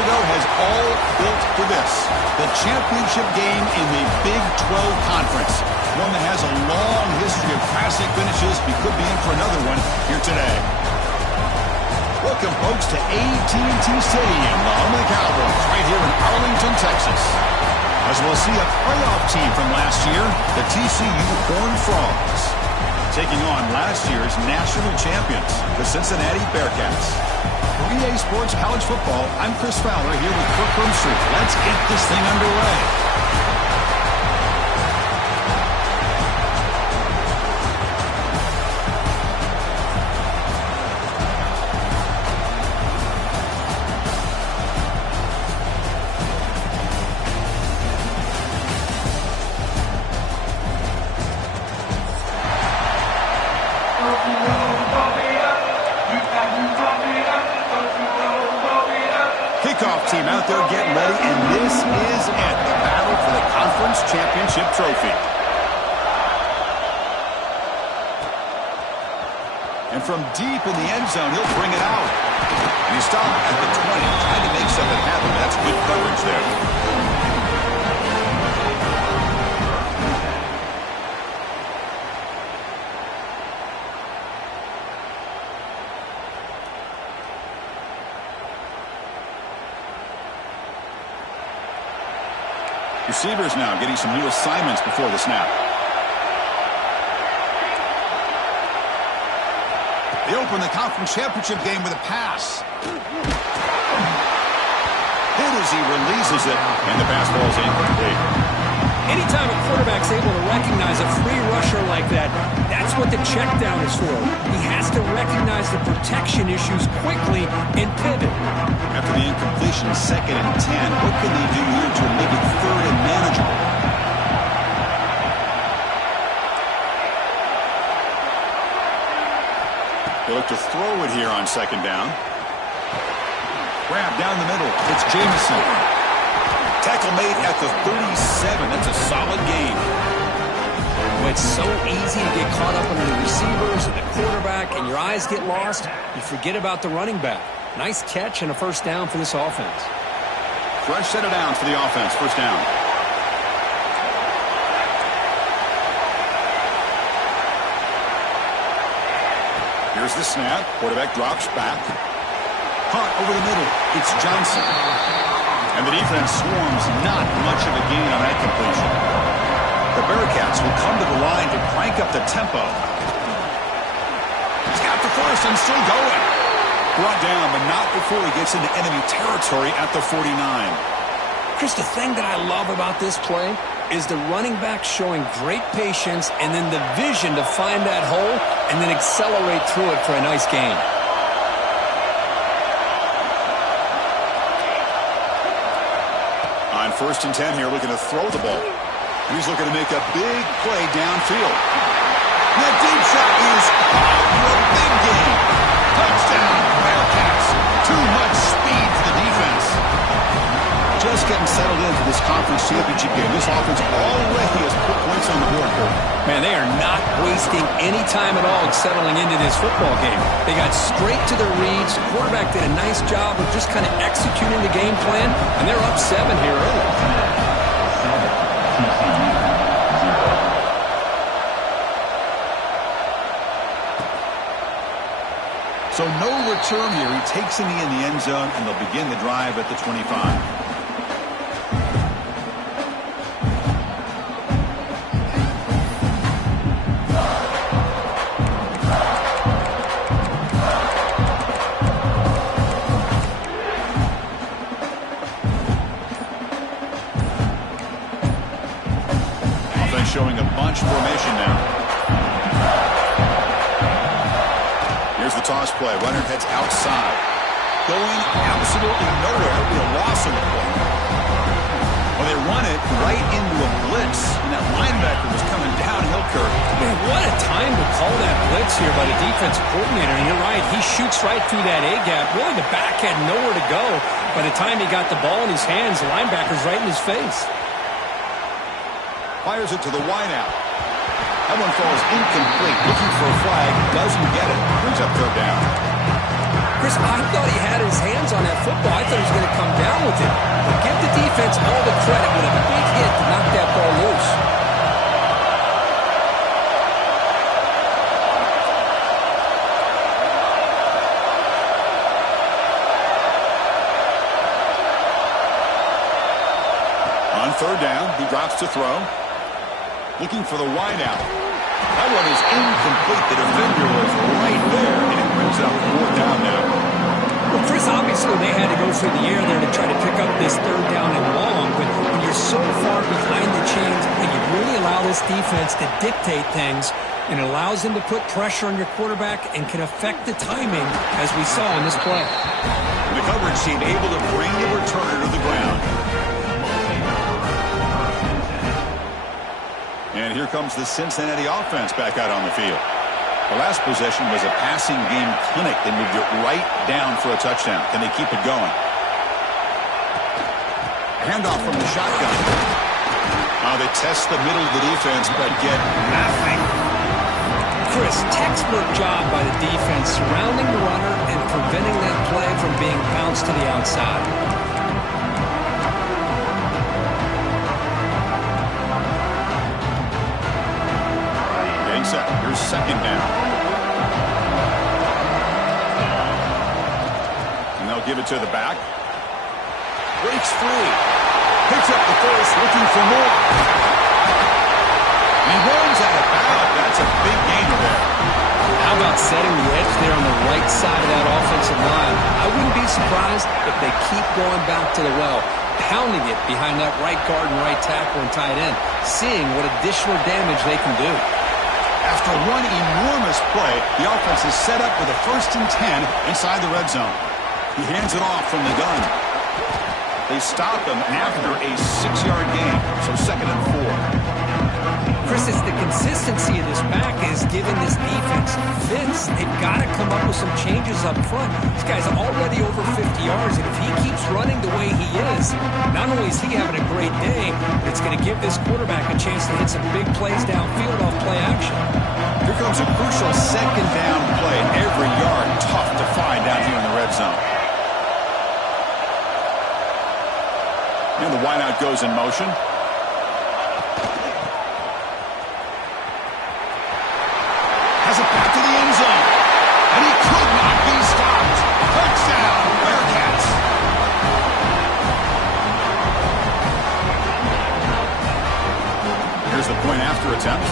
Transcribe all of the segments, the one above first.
ago has all built for this. The championship game in the Big 12 Conference. One that has a long history of classic finishes. We could be in for another one here today. Welcome, folks, to AT&T Stadium, the home of the Cowboys, right here in Arlington, Texas. As we'll see a playoff team from last year, the TCU Horned Frogs, taking on last year's national champions, the Cincinnati Bearcats. For EA Sports College Football, I'm Chris Fowler here with Kirk Herbstreit. Let's get this thing underway. Kickoff team out there getting ready, and this is it, the battle for the conference championship trophy. And from deep in the end zone, he'll bring it out. And he stopped at the 20, trying to make something happen. That's good coverage there. Receivers now getting some new assignments before the snap. They open the conference championship game with a pass. Hit as he releases it, and the pass ball is incomplete. Anytime a quarterback's able to recognize a free rusher like that, that's what the check down is for. He has to recognize the protection issues quickly and pivot. After the incompletion, 2nd and 10, what can they do here to make it 3rd and manageable? They look to throw it here on 2nd down. Grab down the middle. It's Jameson. Tackle made at the 37. That's a solid gain. It's so easy to get caught up under the receivers and the quarterback, and your eyes get lost. You forget about the running back. Nice catch and a 1st down for this offense. Fresh set of downs for the offense. 1st down. Here's the snap. Quarterback drops back. Hunt over the middle. It's Johnson. And the defense swarms, not much of a gain on that completion. The Bearcats will come to the line to crank up the tempo. He's got the 1st and still going. Brought down, but not before he gets into enemy territory at the 49. Chris, the thing that I love about this play is the running back showing great patience and then the vision to find that hole and then accelerate through it for a nice gain. On 1st and 10 here, looking to throw the ball. And he's looking to make a big play downfield. And that deep shot is a big gain. Touchdown, Bearcats. Too much speed for the defense. Just getting settled in for this conference championship game. This offense already has put points on the board. Man, they are not wasting any time at all settling into this football game. They got straight to their reads. The quarterback did a nice job of just kind of executing the game plan, and they're up 7 here early. So no return here. He takes it in the end zone, and they'll begin the drive at the 25. Showing a bunch formation now. Here's the toss play. Runner heads outside. Going absolutely nowhere. It'll be a loss of the play. Well, they run it right into a blitz, and that linebacker was coming downhill, Kirk. Man, what a time to call that blitz here by the defensive coordinator. And you're right, he shoots right through that A-gap. Really, the back had nowhere to go. By the time he got the ball in his hands, the linebacker's right in his face. Fires it to the wideout. That one falls incomplete. Looking for a flag. Doesn't get it. Brings up 3rd down. Chris, I thought he had his hands on that football. I thought he was going to come down with it. But give the defense all the credit with a big hit to knock that ball loose. On third down, he drops to throw. Looking for the wide out. That one is incomplete. The defender was right there, and it brings up fourth down now. Well, Chris, obviously they had to go through the air there to try to pick up this third down and long, but when you're so far behind the chains and you really allow this defense to dictate things, and it allows them to put pressure on your quarterback and can affect the timing, as we saw in this play. The coverage team able to bring the returner to the ground. And here comes the Cincinnati offense back out on the field. The last possession was a passing game clinic. They moved it right down for a touchdown. Can they keep it going? Handoff from the shotgun. They test the middle of the defense, but get nothing. Chris, textbook job by the defense surrounding the runner and preventing that play from being bounced to the outside. Here's second down. And they'll give it to the back. Breaks free. Picks up the first, looking for more. And he runs out of bounds. That's a big gainer there. How about setting the edge there on the right side of that offensive line? I wouldn't be surprised if they keep going back to the well, pounding it behind that right guard and right tackle and tight end, seeing what additional damage they can do. After one enormous play, the offense is set up with a 1st and 10 inside the red zone. He hands it off from the gun. They stop him after a 6-yard gain, so 2nd and 4. Chris, it's the consistency of this back is giving this defense fits. They've got to come up with some changes up front. This guy's already over 50 yards, and if he keeps running the way he is, not only is he having a great day, but it's going to give this quarterback a chance to hit some big plays downfield off play action. Here comes a crucial 2nd down play. Every yard tough to find down here in the red zone. And the wideout goes in motion. Has it back to the end zone. And he could not be stopped. Touchdown, Bearcats. Here's the point after attempt.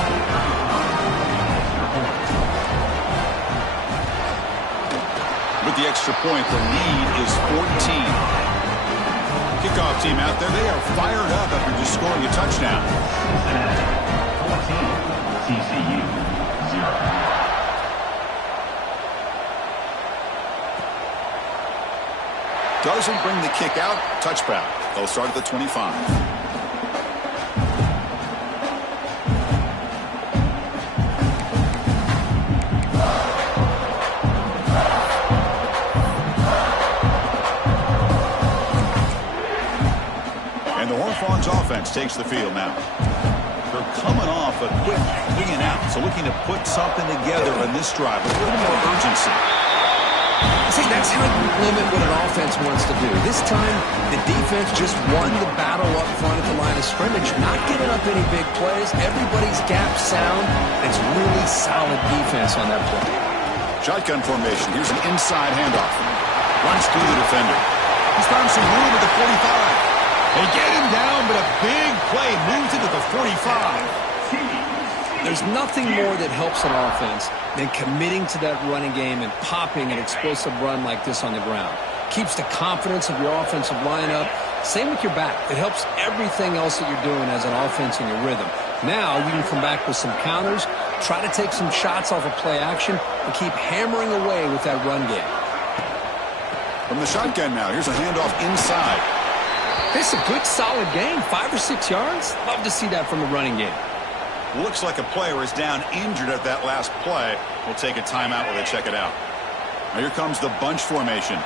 With the extra point, the lead is 14. Kickoff team out there, they are fired up after just scoring a touchdown. 14, TCU 0. Doesn't bring the kick out. Touchback. They'll start at the 25. And the Hornets offense takes the field now. They're coming off a quick 3 and out, so looking to put something together in this drive with a little more urgency. See, that's how you limit what an offense wants to do. This time, the defense just won the battle up front at the line of scrimmage, not giving up any big plays. Everybody's gap sound. It's really solid defense on that play. Shotgun formation. Here's an inside handoff. Runs through the defender. He's found some room at the 45. They get him down, but a big play moves into the 45. There's nothing more that helps an offense than committing to that running game and popping an explosive run like this on the ground. Keeps the confidence of your offensive lineup. Same with your back. It helps everything else that you're doing as an offense in your rhythm. Now you can come back with some counters, try to take some shots off of play action, and keep hammering away with that run game. From the shotgun now, here's a handoff inside. It's a good, solid game, 5 or 6 yards. Love to see that from the running game. Looks like a player is down injured at that last play. We'll take a timeout while they check it out. Now here comes the bunch formation.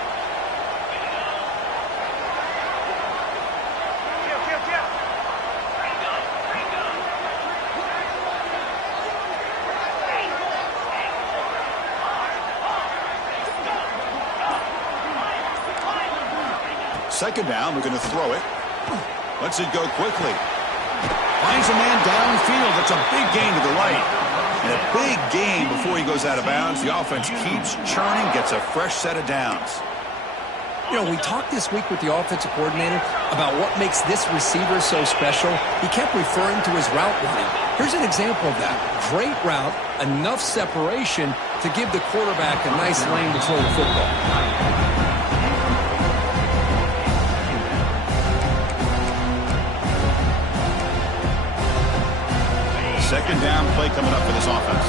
second down, we're going to throw it. Lets it go quickly. Finds a man downfield. It's a big gain to the right. And a big gain before he goes out of bounds. The offense keeps churning, gets a fresh set of downs. You know, we talked this week with the offensive coordinator about what makes this receiver so special. He kept referring to his route running. Here's an example of that. Great route, enough separation to give the quarterback a nice lane to throw the football. Second down play coming up for this offense.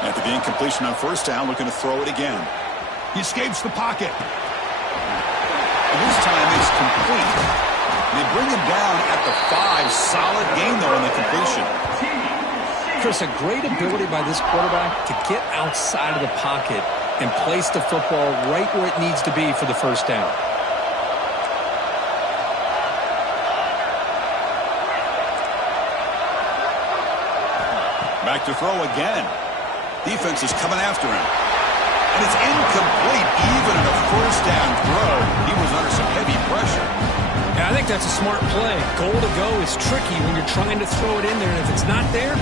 After the incompletion on first down, looking to throw it again. He escapes the pocket. And this time it's complete. They bring him down at the 5. Solid gain, though, on the completion. Chris, a great ability by this quarterback to get outside of the pocket and place the football right where it needs to be for the first down. Back to throw again. Defense is coming after him. And it's incomplete, even in a first down throw. He was under some heavy pressure. Yeah, I think that's a smart play. Goal to go is tricky when you're trying to throw it in there. And if it's not there,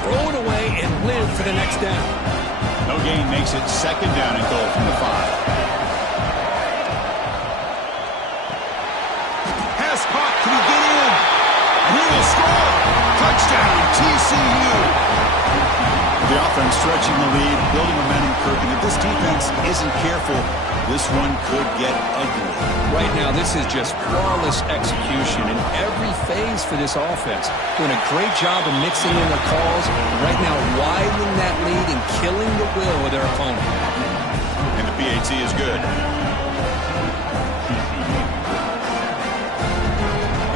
throw it away and live for the next down. No gain makes it second down and goal from the 5. Pass caught. Can he get in? And he will score. Touchdown, TCU. The offense stretching the lead, building momentum, Kirk. And if this defense isn't careful, this one could get ugly. Right now, this is just flawless execution in every phase for this offense. Doing a great job of mixing in their calls. Right now, widening that lead and killing the will of their opponent. And the PAT is good.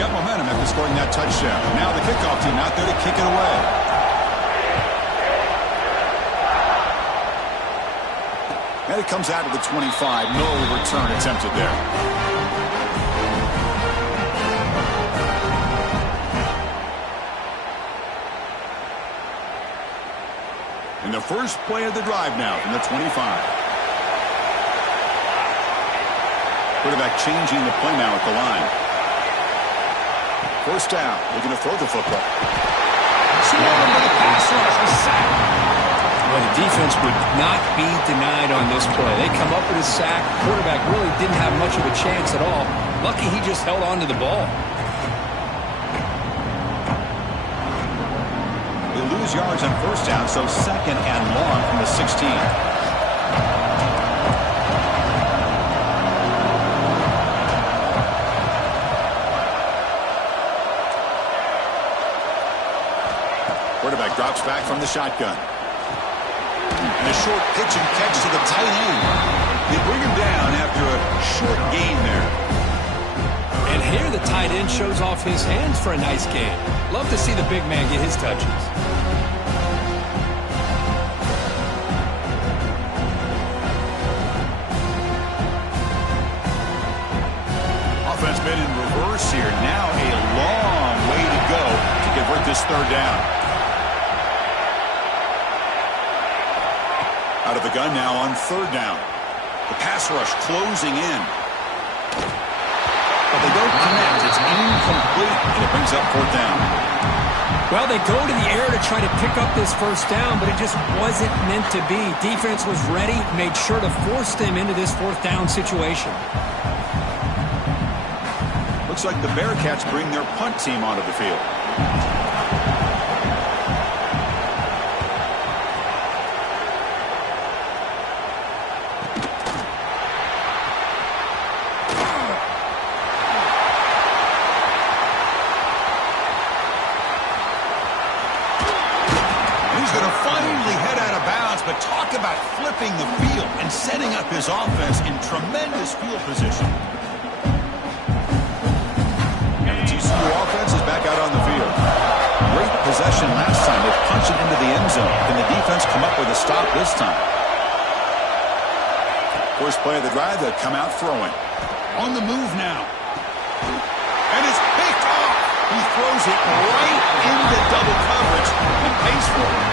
Got momentum after scoring that touchdown. Now the kickoff team out there to kick it away. And it comes out to the 25. No return attempted there. And the first play of the drive now from the 25. Quarterback changing the play now at the line. First down. Looking to throw the football. Swarmed by the pass rush. The sack. Well, the defense would not be denied on this play. They come up with a sack. Quarterback really didn't have much of a chance at all. Lucky he just held on to the ball. They lose yards on first down, so second and long from the 16. Quarterback drops back from the shotgun. And a short pitch and catch to the tight end. They bring him down after a short gain there. And here the tight end shows off his hands for a nice gain. Love to see the big man get his touches. Offense been in reverse here. Now a long way to go to convert this third down. Out of the gun now on third down. The pass rush closing in. But they don't connect. It's incomplete, and it brings up fourth down. Well, they go to the air to try to pick up this first down, but it just wasn't meant to be. Defense was ready, made sure to force them into this fourth down situation. Looks like the Bearcats bring their punt team onto the field. Talk about flipping the field and setting up his offense in tremendous field position. And the TCU offense is back out on the field. Great possession last time. They punched it into the end zone. Can the defense come up with a stop this time? First play of the drive, they'll come out throwing. On the move now. And it's picked off. He throws it right into double coverage and pays for it.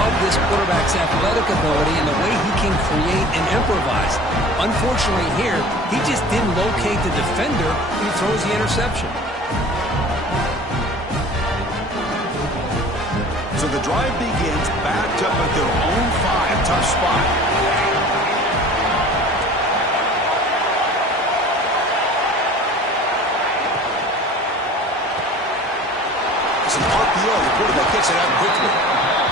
Love this quarterback's athletic ability and the way he can create and improvise. Unfortunately here, he just didn't locate the defender and he throws the interception. So the drive begins backed up at their own 5. Tough spot. It's an RPO. The quarterback gets it out quickly.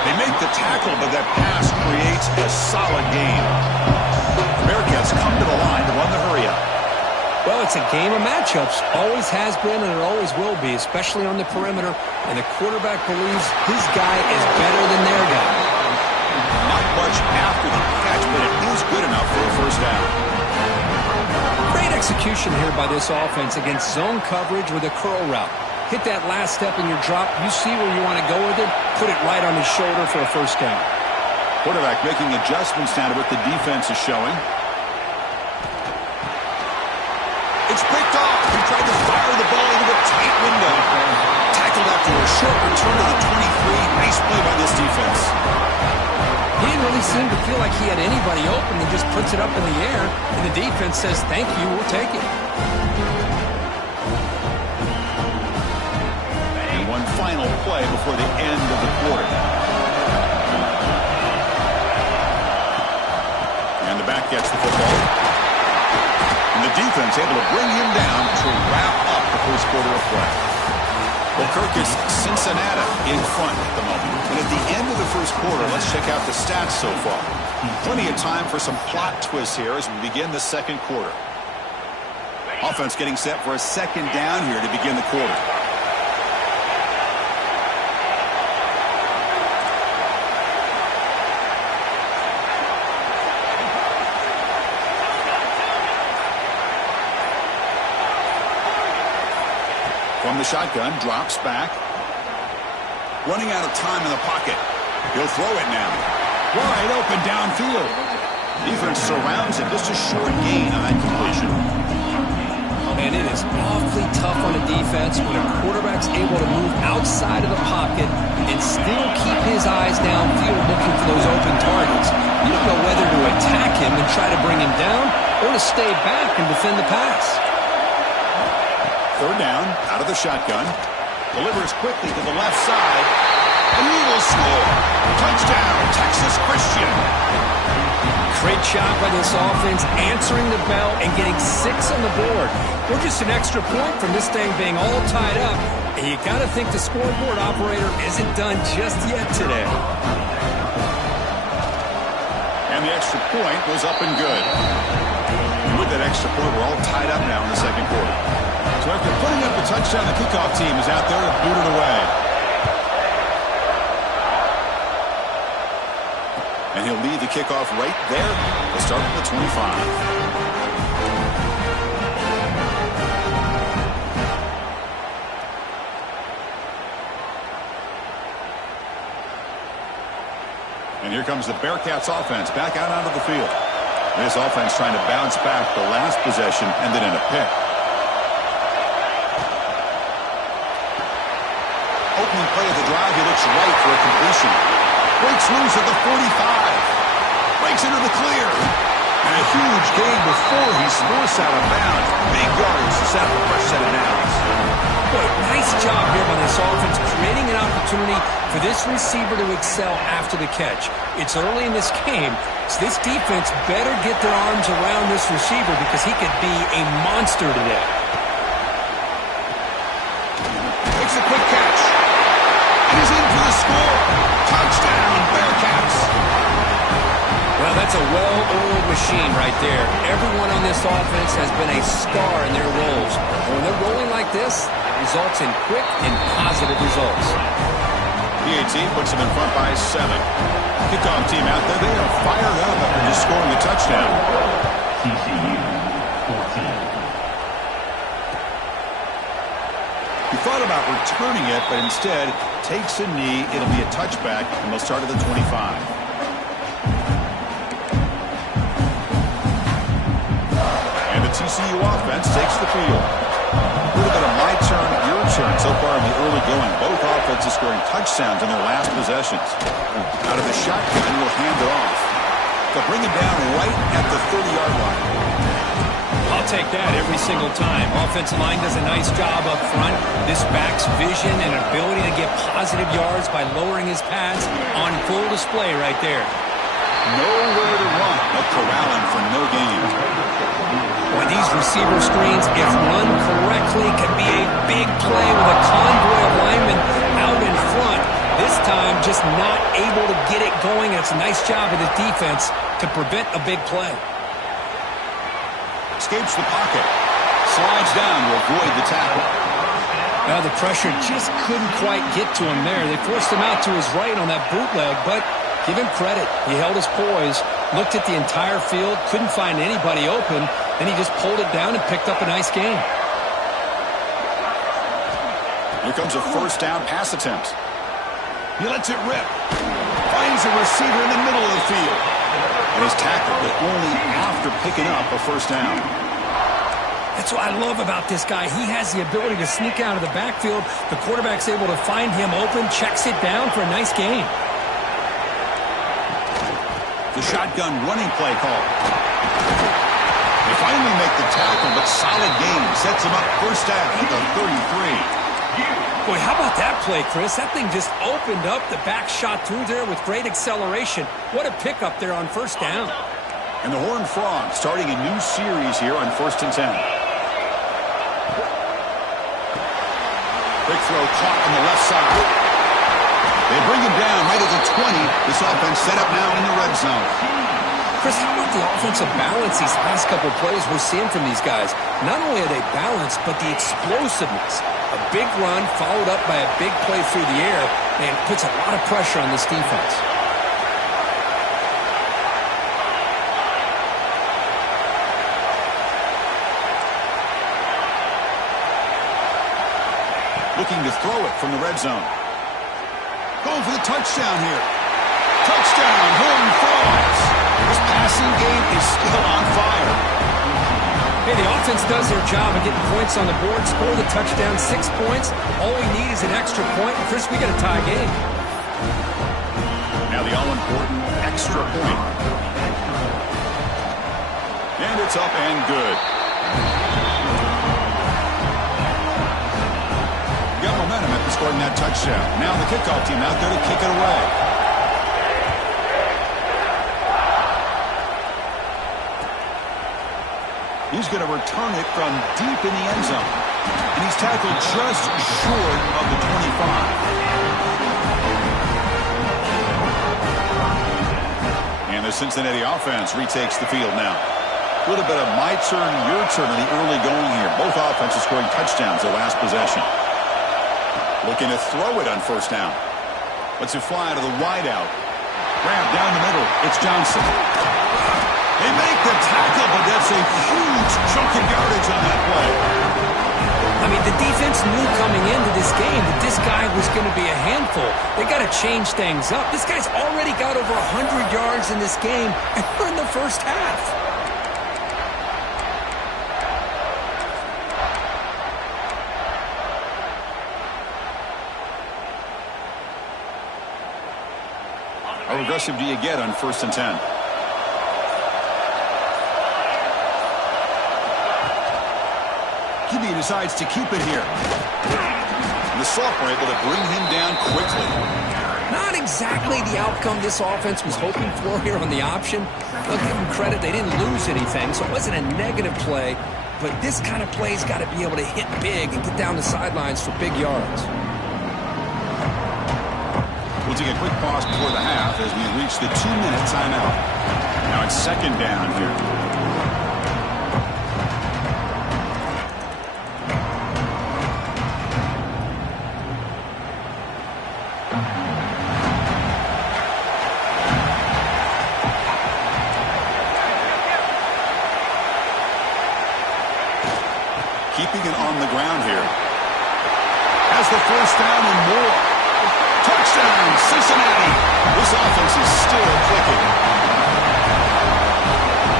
They make the tackle, but that pass creates a solid gain. The Bearcats come to the line to run the hurry up. Well, it's a game of matchups. Always has been and it always will be, especially on the perimeter. And the quarterback believes his guy is better than their guy. Not much after the catch, but it is good enough for a first down. Great execution here by this offense against zone coverage with a curl route. Hit that last step in your drop. You see where you want to go with it. Put it right on his shoulder for a first down. Quarterback making adjustments now to what the defense is showing. It's picked off. He tried to fire the ball into a tight window. Tackled after a short return to the 23. Nice play by this defense. He didn't really seem to feel like he had anybody open and just puts it up in the air. And the defense says, thank you, we'll take it. And one final play before the end of the quarter. And the back gets the football. And the defense able to bring him down to wrap up the first quarter of play. Well, Kirk, is Cincinnati in front at the moment. And at the end of the first quarter, let's check out the stats so far. Plenty of time for some plot twists here as we begin the second quarter. Offense getting set for a second down here to begin the quarter. From the shotgun, drops back. Running out of time in the pocket. He'll throw it now. Wide open downfield. Defense surrounds him. Just a short gain on that completion. And it is awfully tough on a defense when a quarterback's able to move outside of the pocket and still keep his eyes downfield looking for those open targets. You don't know whether to attack him and try to bring him down or to stay back and defend the pass. Third down, out of the shotgun. Delivers quickly to the left side. And he will score. Touchdown, Texas Christian. Great job by this offense, answering the bell and getting 6 on the board. We're just an extra point from this thing being all tied up. And you got to think the scoreboard operator isn't done just yet today. And the extra point was up and good. And with that extra point, we're all tied up now in the second quarter. So after putting up a touchdown, the kickoff team is out there to boot it away. And he'll lead the kickoff right there to start at the 25. And here comes the Bearcats offense back out onto the field. This offense trying to bounce back the last possession, ended in a pick. Opening play of the drive, he looks right for a completion. Breaks loose at the 45. Breaks into the clear. And a huge gain before he's forced out of bounds. Big yards to set up a fresh set of downs. Boy, nice job here by this offense, creating an opportunity for this receiver to excel after the catch. It's early in this game, so this defense better get their arms around this receiver because he could be a monster today. Makes a quick catch. And he's in for the score. Touchdown, Bearcats. Well, that's a well-oiled machine right there. Everyone on this offense has been a star in their roles. And when they're rolling like this, it results in quick and positive results. PAT puts them in front by 7. Kickoff team out there, they are fired up after just scoring a touchdown. TCU 14. He thought about returning it, but instead takes a knee. It'll be a touchback, and they'll start at the 25. And the TCU offense takes the field. A little bit of my turn, your turn. so far in the early going. Both offenses scoring touchdowns in their last possessions. Out of the shotgun, will hand it off. They'll bring it down right at the 30-yard line. I'll take that every single time. Offensive line does a nice job up front. This back's vision and ability to get positive yards by lowering his pads on full display right there. Nowhere to run, but corralling for no gain. Boy, these receiver screens, if run correctly, can be a big play with a convoy of linemen out in front. This time, just not able to get it going. It's a nice job of the defense to prevent a big play. Escapes the pocket. Slides down to avoid the tackle. Now the pressure just couldn't quite get to him there. They forced him out to his right on that bootleg, but give him credit. He held his poise, looked at the entire field, couldn't find anybody open, then he just pulled it down and picked up a nice gain. Here comes a first down pass attempt. He lets it rip. Finds a receiver in the middle of the field. And is tackled, but only after picking up a first down. That's what I love about this guy. He has the ability to sneak out of the backfield. The quarterback's able to find him open, checks it down for a nice gain. The shotgun running play call. They finally make the tackle, but solid gain. Sets him up first down at the 33. Boy, how about that play, Chris? That thing just opened up. The back shot through there with great acceleration. What a pickup there on first down. And the Horned Frogs starting a new series here on 1st and 10. Quick throw caught on the left side. They bring him down right at the 20. This offense set up now in the red zone. Chris, how about the offensive balance these last couple plays we're seeing from these guys? Not only are they balanced, but the explosiveness. A big run followed up by a big play through the air, and puts a lot of pressure on this defense. Looking to throw it from the red zone. Going for the touchdown here. Touchdown, Horned Frogs. This passing game is still on fire. Hey, the offense does their job of getting points on the board, score the touchdown, 6 points. All we need is an extra point. And Chris, we got a tie game. Now the all-important extra point. And it's up and good. Got momentum after scoring that touchdown. Now the kickoff team out there to kick it away. He's going to return it from deep in the end zone. And he's tackled just short of the 25. And the Cincinnati offense retakes the field now. A little bit of my turn, your turn in the early going here. Both offenses scoring touchdowns their last possession. Looking to throw it on first down. Lets it fly to the wideout. Grab down the middle. It's Johnson. They make the tackle, but that's a huge chunk of yardage on that play. I mean, the defense knew coming into this game that this guy was going to be a handful. They got to change things up. This guy's already got over 100 yards in this game, and we're in the first half. How aggressive do you get on 1st and 10? QB decides to keep it here. And the sophomore able to bring him down quickly. Not exactly the outcome this offense was hoping for here on the option. I'll give them credit. They didn't lose anything, so it wasn't a negative play. But this kind of play's got to be able to hit big and get down the sidelines for big yards. We'll take a quick pause before the half as we reach the 2-minute timeout. Now it's 2nd down here. Keeping it on the ground here. Has the first down and more. Touchdown, Cincinnati. This offense is still clicking.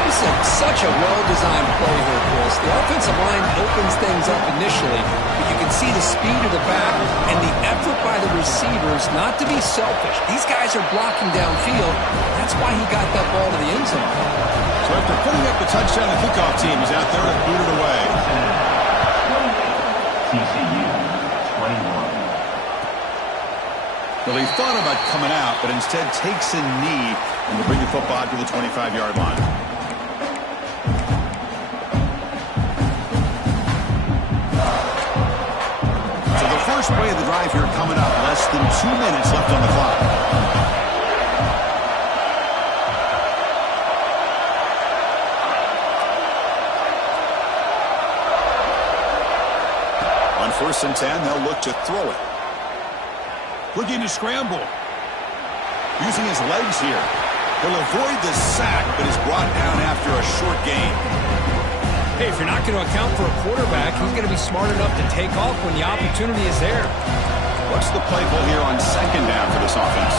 This is such such a well-designed play here, Chris. The offensive line opens things up initially, but you can see the speed of the back and the effort by the receivers not to be selfish. These guys are blocking downfield. That's why he got that ball to the end zone. So after putting up the touchdown, the kickoff team is out there to boot it away. TCU 21. Well, he thought about coming out, but instead takes a knee and will bring the football to the 25-yard line. So the first play of the drive here coming up. Less than 2 minutes left on the clock. On 1st and 10, they'll look to throw it. Looking to scramble. Using his legs here. He'll avoid the sack, but is brought down after a short gain. Hey, if you're not going to account for a quarterback, he's going to be smart enough to take off when the opportunity is there. What's the play call here on 2nd down for this offense?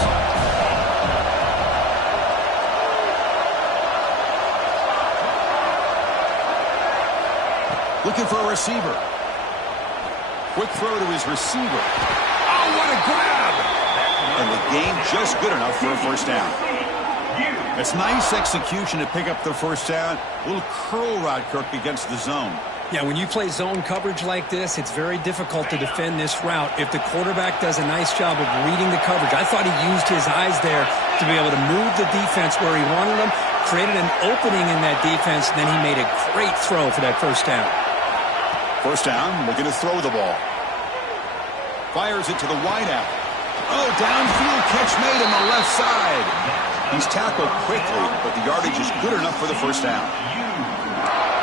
Looking for a receiver. Quick throw to his receiver. Oh, what a grab! And the gain just good enough for a 1st down. It's nice execution to pick up the 1st down. A little curl route, Kirk, against the zone. Yeah, when you play zone coverage like this, it's very difficult to defend this route if the quarterback does a nice job of reading the coverage. I thought he used his eyes there to be able to move the defense where he wanted them, created an opening in that defense, and then he made a great throw for that 1st down. 1st down, looking to throw the ball. Fires it to the wideout. Oh, downfield catch made on the left side. He's tackled quickly, but the yardage is good enough for the 1st down.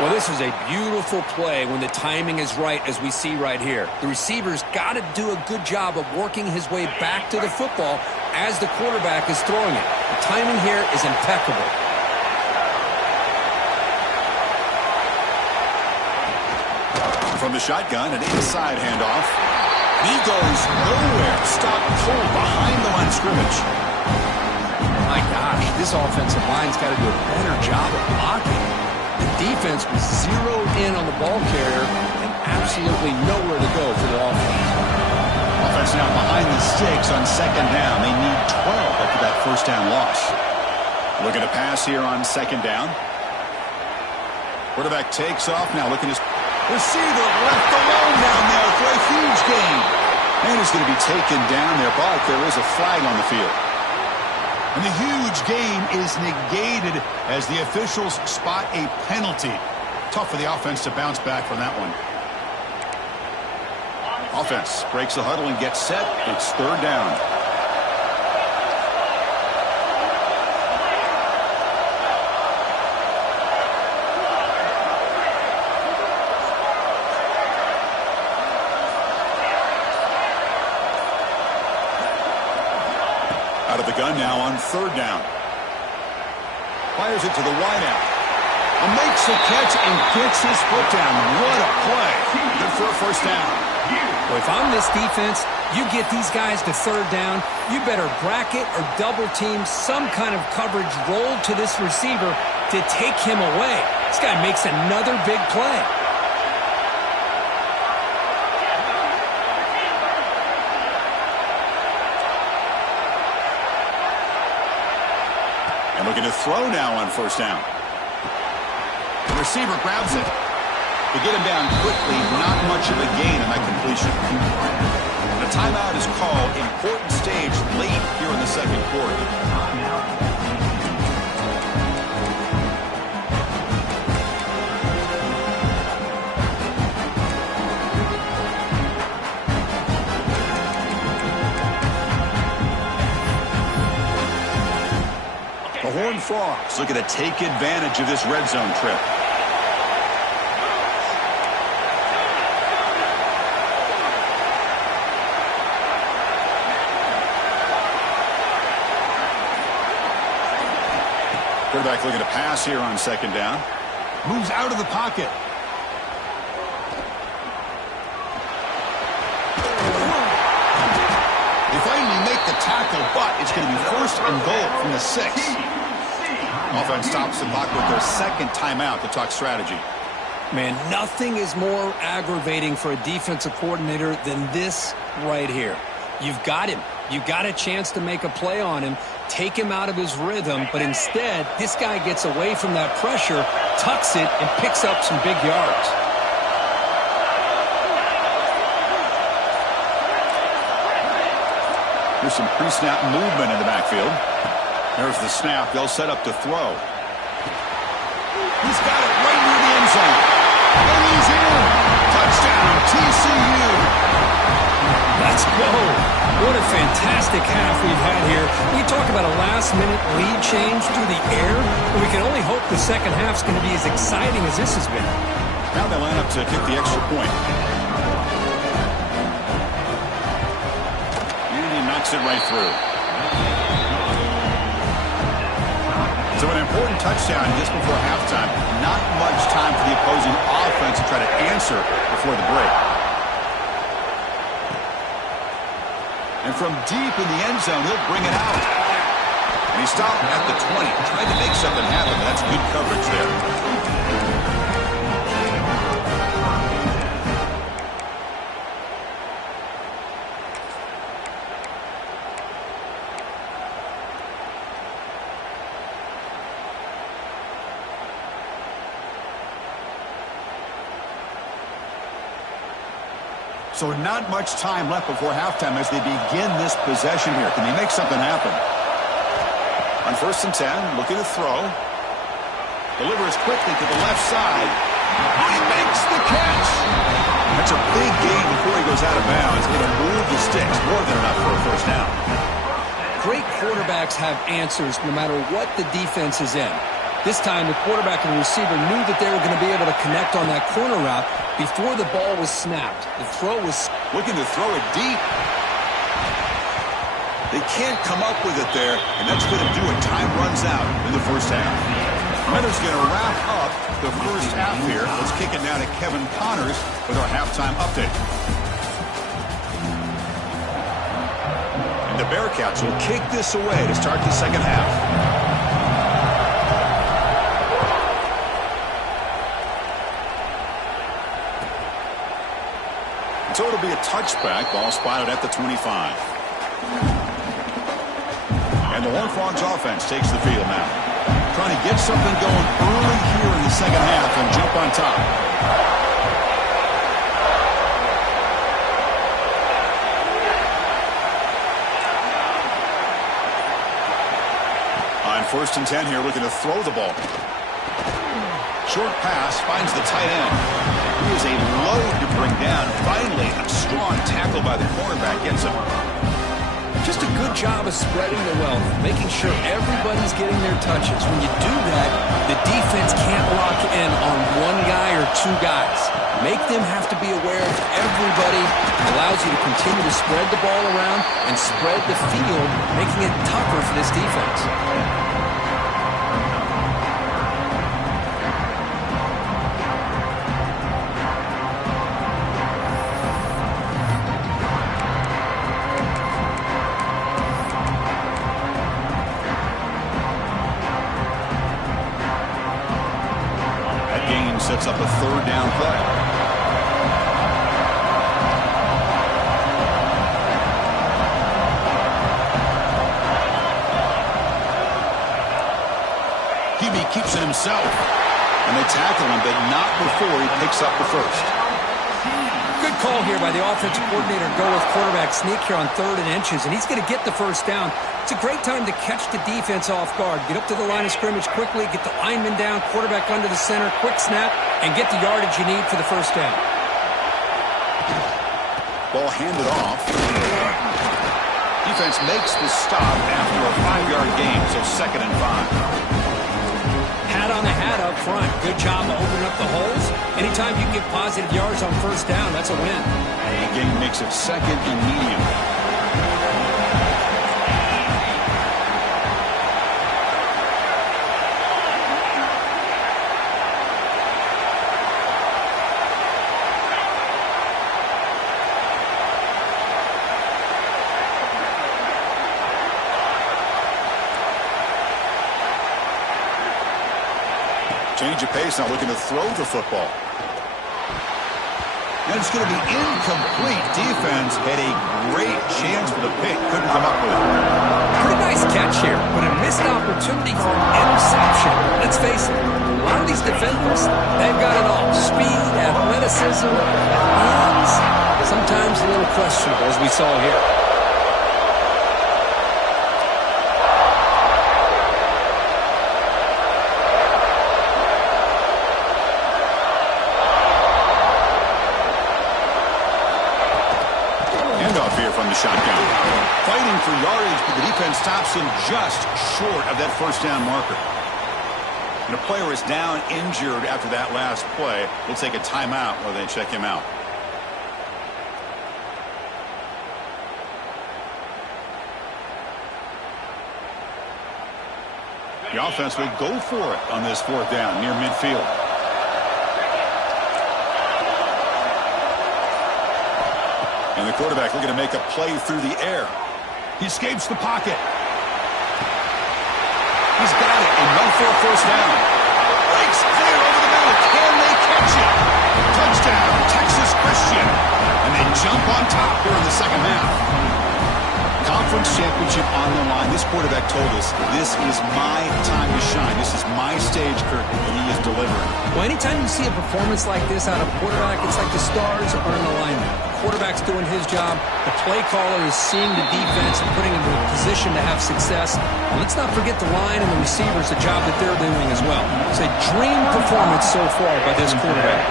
Well, this is a beautiful play when the timing is right, as we see right here. The receiver's got to do a good job of working his way back to the football as the quarterback is throwing it. The timing here is impeccable. From the shotgun, an inside handoff. He goes nowhere. Stopped cold behind the line of scrimmage. My gosh, this offensive line's got to do a better job of blocking. The defense was zeroed in on the ball carrier and absolutely nowhere to go for the offense. Offense now behind the sticks on 2nd down. They need 12 after that 1st down loss. Looking to pass here on 2nd down. Quarterback takes off now. Looking to receiver left alone down there for a huge gain. And he's going to be taken down there, but there is a flag on the field. And the huge gain is negated as the officials spot a penalty. Tough for the offense to bounce back from that one. Offense breaks the huddle and gets set. It's 3rd down. Out of the gun now on 3rd down. Fires it to the wideout. And makes the catch and gets his foot down. What a play. Good for a 1st down. Well, if I'm this defense, you get these guys to 3rd down, you better bracket or double team some kind of coverage rolled to this receiver to take him away. This guy makes another big play. And looking to throw now on 1st down. The receiver grabs it. To get him down quickly, not much of a gain on that completion. The timeout is called. Important stage late here in the 2nd quarter. The Horned Frogs looking to take advantage of this red zone trip. Quarterback looking to pass here on 2nd down. Moves out of the pocket. They finally make the tackle, but it's going to be 1st and goal from the 6. Offense stops the clock with their second timeout to talk strategy. Man, nothing is more aggravating for a defensive coordinator than this right here. You've got him. You've got a chance to make a play on him, take him out of his rhythm, but instead, this guy gets away from that pressure, tucks it, and picks up some big yards. There's some pre-snap movement in the backfield. There's the snap. They'll set up to throw. He's got it right near the end zone. And he's in. Touchdown, TCU. Let's go. What a fantastic half we've had here. We talk about a last-minute lead change through the air, and we can only hope the second half's going to be as exciting as this has been. Now they line up to kick the extra point. And he knocks it right through. So an important touchdown just before halftime. Not much time for the opposing offense to try to answer before the break. And from deep in the end zone, he'll bring it out. And he stopped at the 20, trying to make something happen, but that's good coverage there. So not much time left before halftime as they begin this possession here. Can they make something happen? On 1st and 10, looking to throw. Delivers quickly to the left side. He makes the catch. That's a big gain before he goes out of bounds. It'll move the sticks. More than enough for a first down. Great quarterbacks have answers no matter what the defense is in. This time, the quarterback and the receiver knew that they were going to be able to connect on that corner route before the ball was snapped. The throw was looking to throw it deep. They can't come up with it there, and that's going to do it. Time runs out in the first half. Meadows going to wrap up the first half here. Let's kick it now to Kevin Connors with our halftime update. And the Bearcats will kick this away to start the second half. So it'll be a touchback. Ball spotted at the 25. And the Horned Frogs offense takes the field now. Trying to get something going early here in the second half and jump on top. On 1st and 10 here, looking to throw the ball. Short pass finds the tight end. He is a load to bring down. Finally, a strong tackle by the cornerback gets him. Just a good job of spreading the wealth, making sure everybody's getting their touches. When you do that, the defense can't lock in on one guy or two guys. Make them have to be aware of everybody. Allows you to continue to spread the ball around and spread the field, making it tougher for this defense. Sets up a third down play. QB keeps it himself. And they tackle him, but not before he picks up the first. Good call here by the offensive coordinator. Go with quarterback sneak here on 3rd and inches, and he's going to get the first down. It's a great time to catch the defense off guard. Get up to the line of scrimmage quickly, get the lineman down, quarterback under the center, quick snap, and get the yardage you need for the first down. Ball handed off. Defense makes the stop after a 5-yard gain, so 2nd and 5. Hat on the hat up front. Good job of opening up the holes. Anytime you can get positive yards on first down, that's a win. The game makes it 2nd and medium. Change of pace now, looking to throw the football. And it's going to be incomplete. Defense had a great chance for the pick. Couldn't come up with it. Pretty nice catch here, but a missed opportunity for an interception. Let's face it, a lot of these defenders, they've got it all. Speed, athleticism, hands, sometimes a little questionable, as we saw here. Shotgun. Fighting for yardage, but the defense stops him just short of that first down marker. And a player is down injured after that last play. We'll take a timeout while they check him out. The offense will go for it on this fourth down near midfield. And the quarterback looking to make a play through the air. He escapes the pocket. He's got it and run for a first down. Breaks clear over the middle. Can they catch it? Touchdown, Texas Christian. And they jump on top here in the second half. Conference championship on the line. This quarterback told us, this is my time to shine. This is my stage, Kirk, and he is delivering. Well, anytime you see a performance like this out of a quarterback, it's like the stars are in alignment. The quarterback's doing his job. The play caller is seeing the defense and putting him in a position to have success. And let's not forget the line and the receivers, the job that they're doing as well. It's a dream performance so far by this quarterback.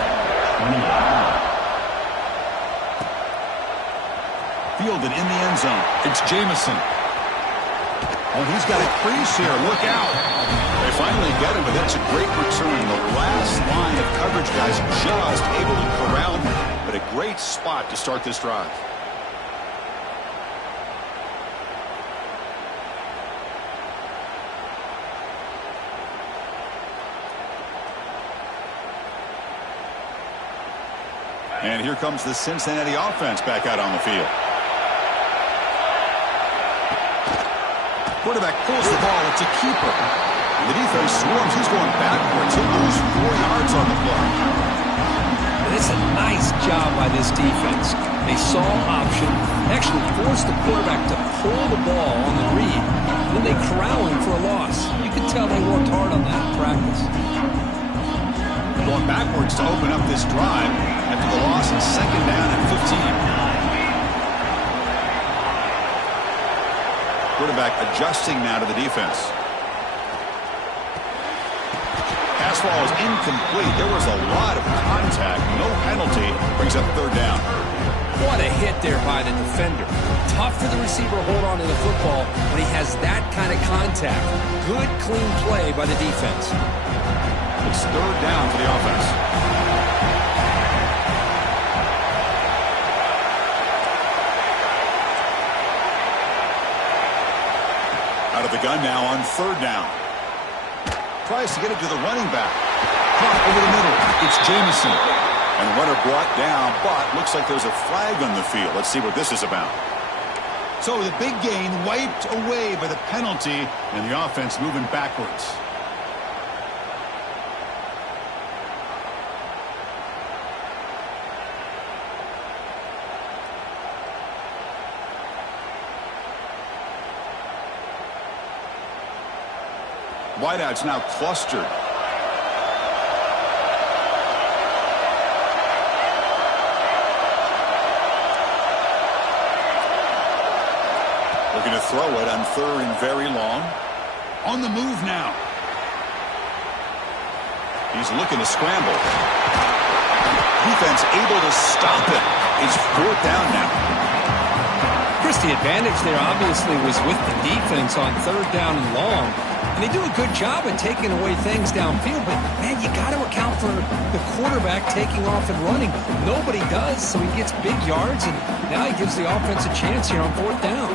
Fielded in the end zone. It's Jamison. Oh, he's got a crease here. Look out. They finally get him, but that's a great return. The last line of coverage, guys, just able to corral him. But a great spot to start this drive. And here comes the Cincinnati offense back out on the field. Quarterback pulls the ball. It's a keeper. And the defense swarms. He's going backwards. He'll lose 4 yards on the play. It's a nice job by this defense. They saw option, actually forced the quarterback to pull the ball on the read. Then they corral him for a loss. You can tell they worked hard on that in practice. Going backwards to open up this drive after the loss in second down and 15. Quarterback adjusting now to the defense. Pass ball is incomplete. There was a lot of contact. No penalty. Brings up third down. What a hit there by the defender. Tough for the receiver to hold on to the football when he has that kind of contact. Good, clean play by the defense. It's third down for the offense. Out of the gun now on third down. Tries to get it to the running back. Caught over the middle. It's Jamison. And the runner brought down, but looks like there's a flag on the field. Let's see what this is about. So the big gain wiped away by the penalty, and the offense moving backwards. Wideouts now clustered. Looking to throw it on third and very long. On the move now. He's looking to scramble. Defense able to stop it. It's fourth down now. Chris, the advantage there obviously was with the defense on third down and long. And they do a good job at taking away things downfield, but, man, you got to account for the quarterback taking off and running. Nobody does, so he gets big yards, and now he gives the offense a chance here on fourth down.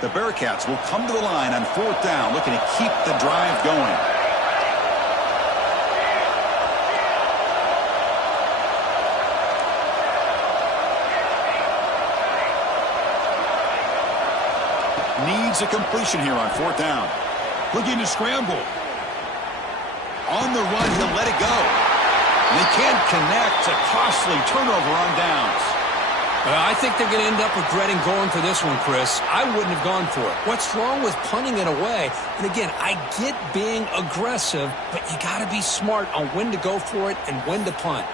The Bearcats will come to the line on fourth down, looking to keep the drive going. Needs a completion here on fourth down. Looking to scramble. On the run, he'll let it go. They can't connect. A costly turnover on downs. I think they're going to end up regretting going for this one, Chris. I wouldn't have gone for it. What's wrong with punting it away? And again, I get being aggressive, but you got to be smart on when to go for it and when to punt.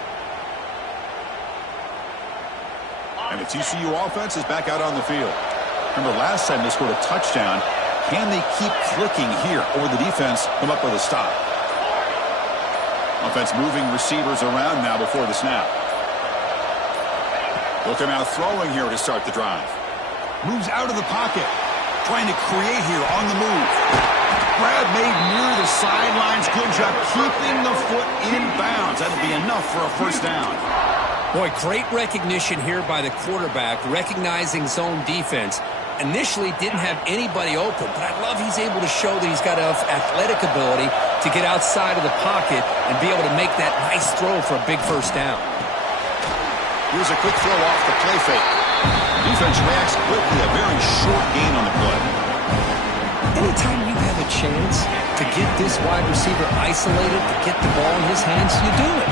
And the TCU offense is back out on the field. Remember last time they scored a touchdown. Can they keep clicking here, or the defense come up with a stop? Offense moving receivers around now before the snap. They'll come out throwing here to start the drive. Moves out of the pocket. Trying to create here on the move. Grab made near the sidelines. Good job keeping the foot in bounds. That'll be enough for a first down. Boy, great recognition here by the quarterback, recognizing zone defense. Initially didn't have anybody open, but I love he's able to show that he's got enough athletic ability to get outside of the pocket and be able to make that nice throw for a big first down. Here's a quick throw off the play fake. Defense reacts quickly, a very short gain on the play. Anytime you have a chance to get this wide receiver isolated, to get the ball in his hands, you do it.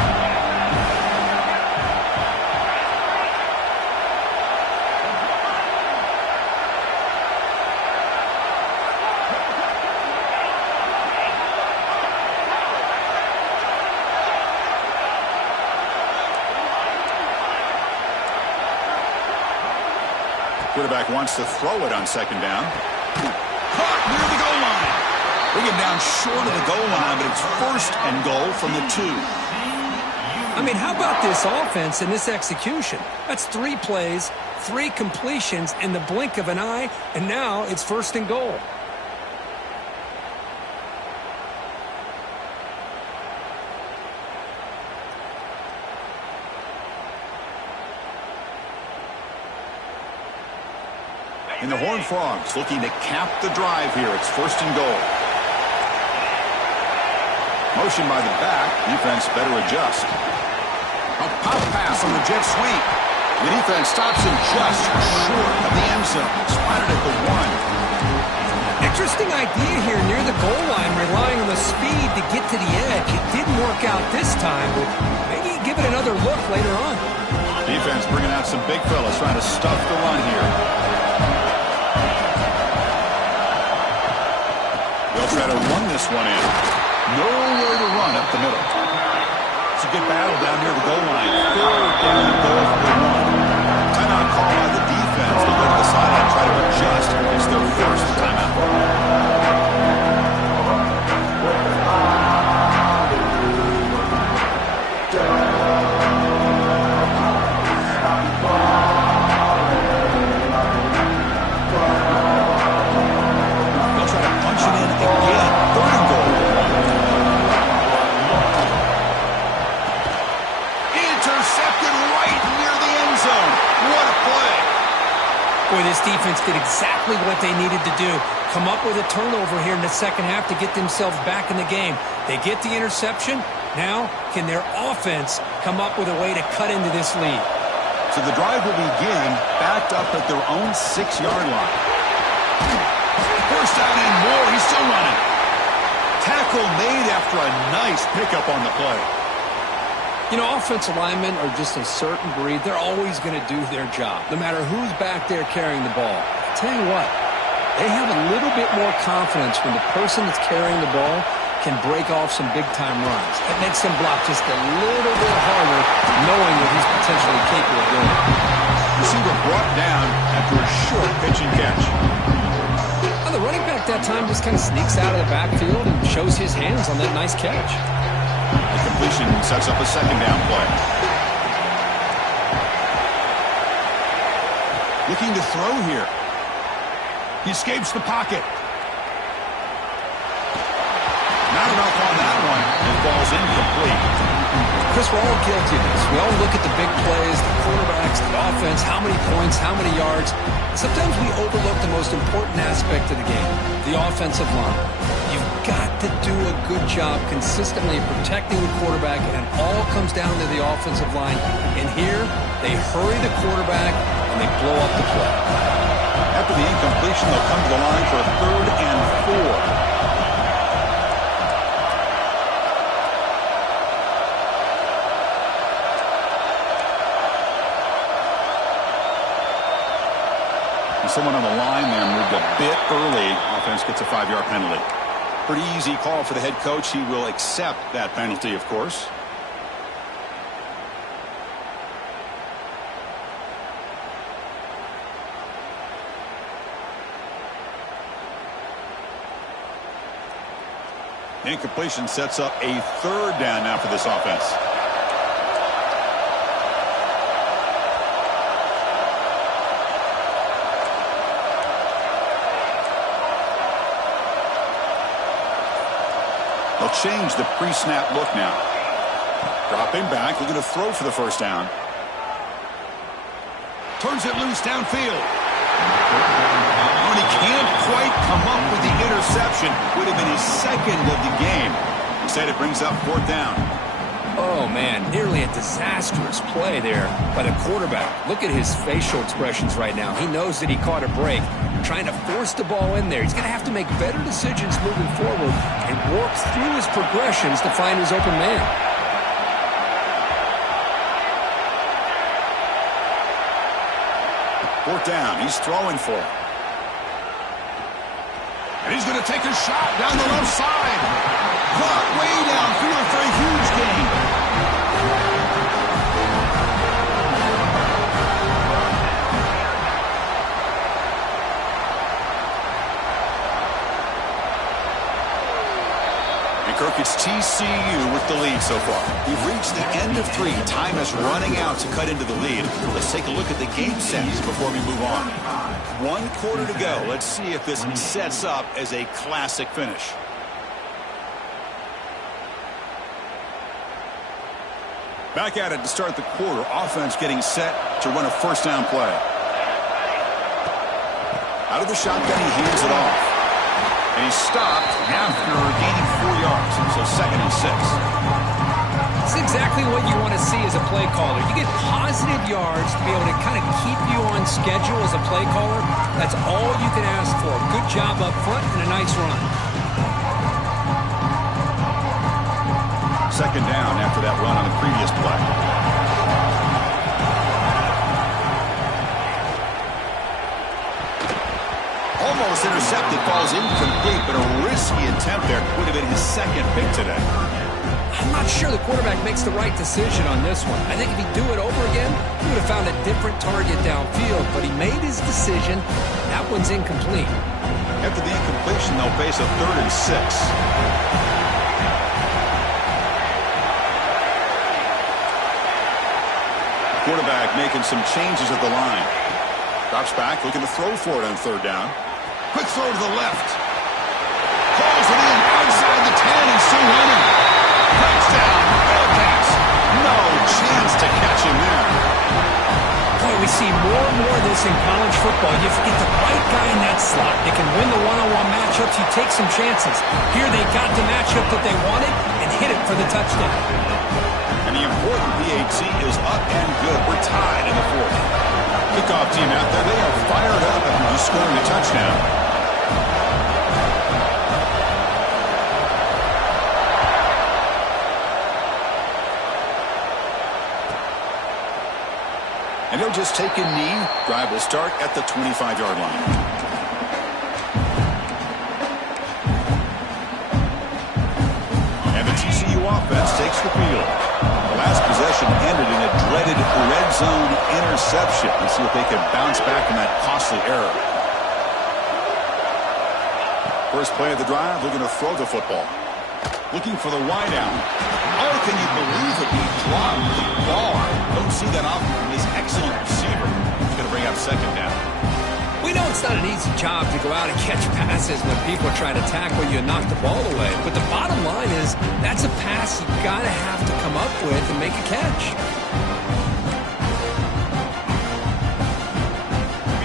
Quarterback wants to throw it on second down. Caught near the goal line. Bring him down short of the goal line, but it's first and goal from the 2. I mean, how about this offense and this execution? That's 3 plays, 3 completions in the blink of an eye, and now it's first and goal. And the Horned Frogs looking to cap the drive here. It's first and goal. Motion by the back. Defense better adjust. A pop pass on the jet sweep. The defense stops him just short of the end zone. Spotted at the 1. Interesting idea here near the goal line, relying on the speed to get to the edge. It didn't work out this time, but maybe give it another look later on. Defense bringing out some big fellas trying to stuff the run here. They'll try to run this one in. Nowhere to run up the middle. It's a good battle down near the goal line. Third down goal for the 1. Timeout call by the defense. They go to the sideline, try to adjust. It's their first timeout. Boy, this defense did exactly what they needed to do. Come up with a turnover here in the second half to get themselves back in the game. They get the interception. Now, can their offense come up with a way to cut into this lead? So the drive will begin backed up at their own 6-yard line. First down and more. He's still running. Tackle made after a nice pickup on the play. You know, offensive linemen are just a certain breed. They're always going to do their job, no matter who's back there carrying the ball. I'll tell you what, they have a little bit more confidence when the person that's carrying the ball can break off some big-time runs. It makes them block just a little bit harder, knowing what he's potentially capable of doing. Receiver brought down after a short pitch and catch. Well, the running back that time just kind of sneaks out of the backfield and shows his hands on that nice catch. The completion sets up a second down play. Looking to throw here. He escapes the pocket. Not enough on that one. It falls incomplete. Chris, we're all guilty of this. We all look at the big plays, the quarterbacks, the offense, how many points, how many yards. Sometimes we overlook the most important aspect of the game, the offensive line. You've got to do a good job consistently protecting the quarterback, and it all comes down to the offensive line. And here, they hurry the quarterback, and they blow up the play. After the incompletion, they'll come to the line for a 3rd and 4. someone on the line there, moved a bit early. Offense gets a 5-yard penalty. Pretty easy call for the head coach. He will accept that penalty, of course. Incompletion sets up a 3rd down now for this offense. They'll change the pre-snap look now. Dropping back, looking to throw for the 1st down. Turns it loose downfield. And he can't quite come up with the interception. Would have been his 2nd of the game. Instead, it brings up 4th down. Oh, man, nearly a disastrous play there by the quarterback. Look at his facial expressions right now. He knows that he caught a break, trying to force the ball in there. He's going to have to make better decisions moving forward and work through his progressions to find his open man. 4th down. He's throwing for it. And he's going to take a shot down the left side. Caught way downfield for a huge gain. And Kirk, it's TCU with the lead so far. We've reached the end of 3. Time is running out to cut into the lead. Let's take a look at the game sets before we move on. 1 quarter to go. Let's see if this sets up as a classic finish. Back at it to start the quarter. Offense getting set to run a 1st down play. Out of the shotgun, he hands it off. And he's stopped after gaining 4 yards. So 2nd and 6. It's exactly what you want to see as a play caller. You get positive yards to be able to kind of keep you on schedule as a play caller. That's all you can ask for. Good job up front and a nice run. 2nd down after that run on the previous play. Almost intercepted, falls incomplete, but a risky attempt there. Would have been his 2nd pick today. I'm not sure the quarterback makes the right decision on this one. I think if he'd do it over again, he would have found a different target downfield, but he made his decision. That one's incomplete. After the incompletion, they'll face a 3rd and 6. Quarterback making some changes at the line. Drops back, looking to throw for it on 3rd down. Quick throw to the left. Calls it in outside the 10 and still running. Touchdown, Bearcats. No chance to catch him there. Boy, we see more and more of this in college football. You have to get the right guy in that slot. They can win the one-on-one matchups. You take some chances. Here they got the matchup that they wanted and hit it for the touchdown. And the important PAT is up and good. We're tied in the 4th. Kickoff team out there. They are fired up after just scoring a touchdown. And he'll just take a knee. Drive will start at the 25-yard line. And the TCU offense takes the field. The last possession ended in a dreaded red zone interception. Let's see if they can bounce back from that costly error. First play of the drive, looking to throw the football. Looking for the wideout. Oh, can you believe it? He dropped the ball. Don't see that often from this excellent receiver. He's going to bring up 2nd down. We know it's not an easy job to go out and catch passes when people are trying to tackle you and knock the ball away. But the bottom line is that's a pass you got to have to come up with and make a catch.